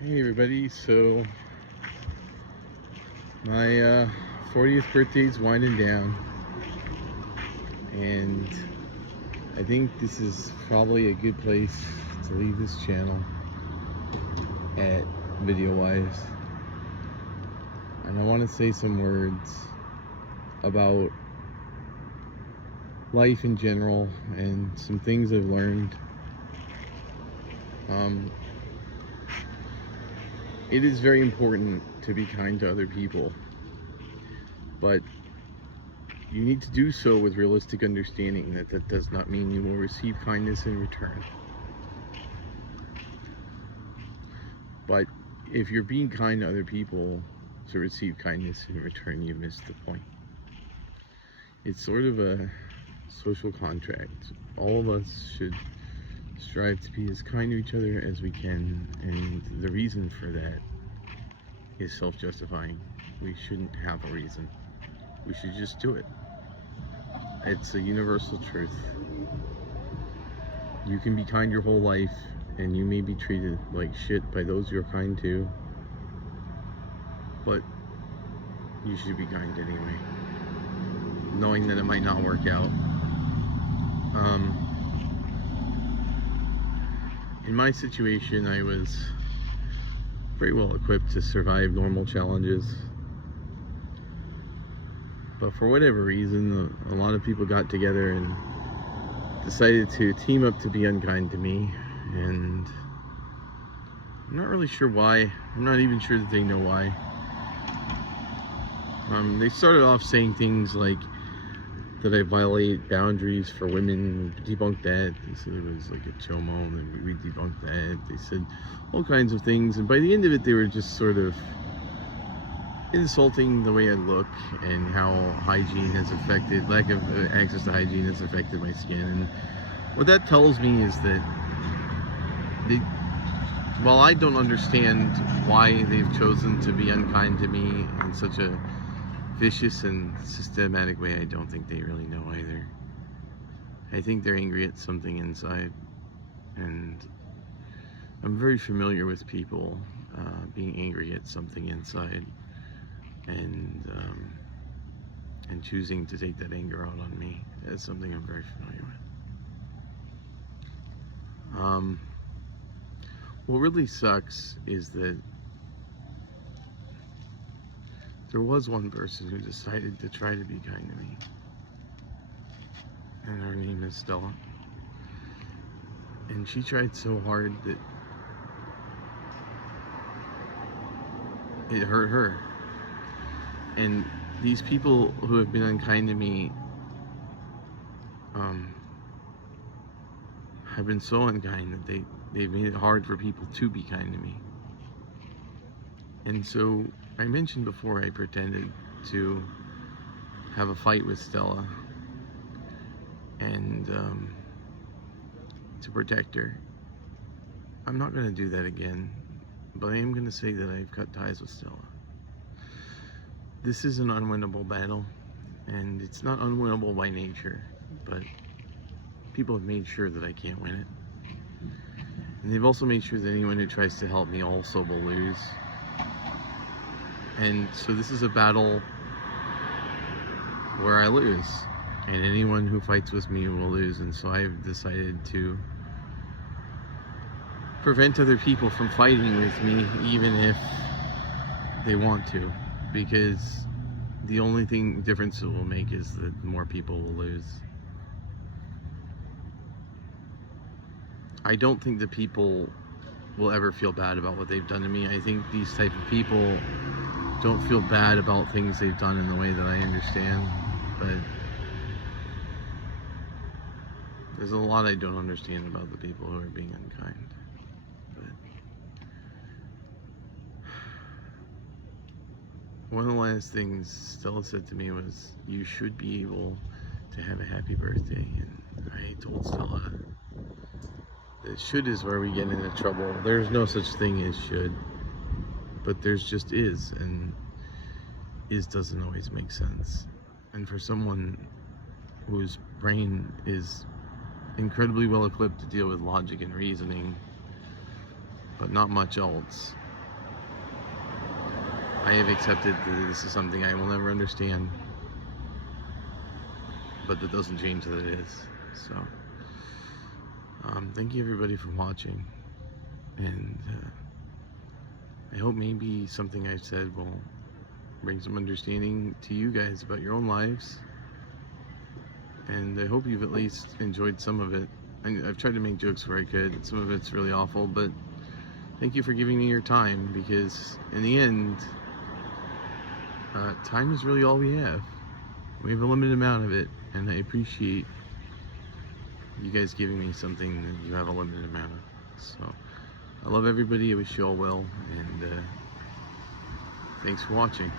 Hey everybody, so my 40th birthday is winding down, and I think this is probably a good place to leave this channel at video-wise. And I want to say some words about life in general and some things I've learned. It is very important to be kind to other people, but you need to do so with realistic understanding that does not mean you will receive kindness in return. But if you're being kind to other people to receive kindness in return, you missed the point. It's sort of a social contract. All of us should strive to be as kind to each other as we can, and the reason for that is self-justifying. We shouldn't have a reason. We should just do it. It's a universal truth. You can be kind your whole life, and you may be treated like shit by those you're kind to, but you should be kind anyway, knowing that it might not work out. In my situation, I was very well equipped to survive normal challenges, but for whatever reason, a lot of people got together and decided to team up to be unkind to me, and I'm not really sure why. I'm not even sure that they know why. They started off saying things like that I violate boundaries for women. Debunked that. They said it was like a chomo, and we debunked that. They said all kinds of things, and by the end of it, they were just sort of insulting the way I look and how hygiene has affected, lack of access to hygiene has affected my skin. And what that tells me is that while I don't understand why they've chosen to be unkind to me in such a vicious and systematic way, I don't think they really know either. I think they're angry at something inside, and I'm very familiar with people being angry at something inside and choosing to take that anger out on me. That's something I'm very familiar with. What really sucks is that there was one person who decided to try to be kind to me, and her name is Stella. And she tried so hard that it hurt her. And these people who have been unkind to me have been so unkind that they've made it hard for people to be kind to me. And so I mentioned before, I pretended to have a fight with Stella and to protect her. I'm not going to do that again, but I am going to say that I've cut ties with Stella. This is an unwinnable battle, and it's not unwinnable by nature, but people have made sure that I can't win it. And they've also made sure that anyone who tries to help me also will lose. And so this is a battle where I lose, and anyone who fights with me will lose. And so I've decided to prevent other people from fighting with me, even if they want to, because the only difference it will make is that more people will lose. I don't think that people will ever feel bad about what they've done to me. I think these type of people don't feel bad about things they've done in the way that I understand, but there's a lot I don't understand about the people who are being unkind. But one of the last things Stella said to me was, "You should be able to have a happy birthday." And I told Stella that should is where we get into trouble. There's no such thing as should, but there's just is, and is doesn't always make sense. And for someone whose brain is incredibly well equipped to deal with logic and reasoning, but not much else, I have accepted that this is something I will never understand, but that doesn't change that it is. So, thank you everybody for watching, and I hope maybe something I've said will bring some understanding to you guys about your own lives, and I hope you've at least enjoyed some of it. I've tried to make jokes where I could. Some of it's really awful, but thank you for giving me your time, because in the end, time is really all we have. We have a limited amount of it, and I appreciate you guys giving me something that you have a limited amount of. So, I love everybody. I wish you all well, and thanks for watching.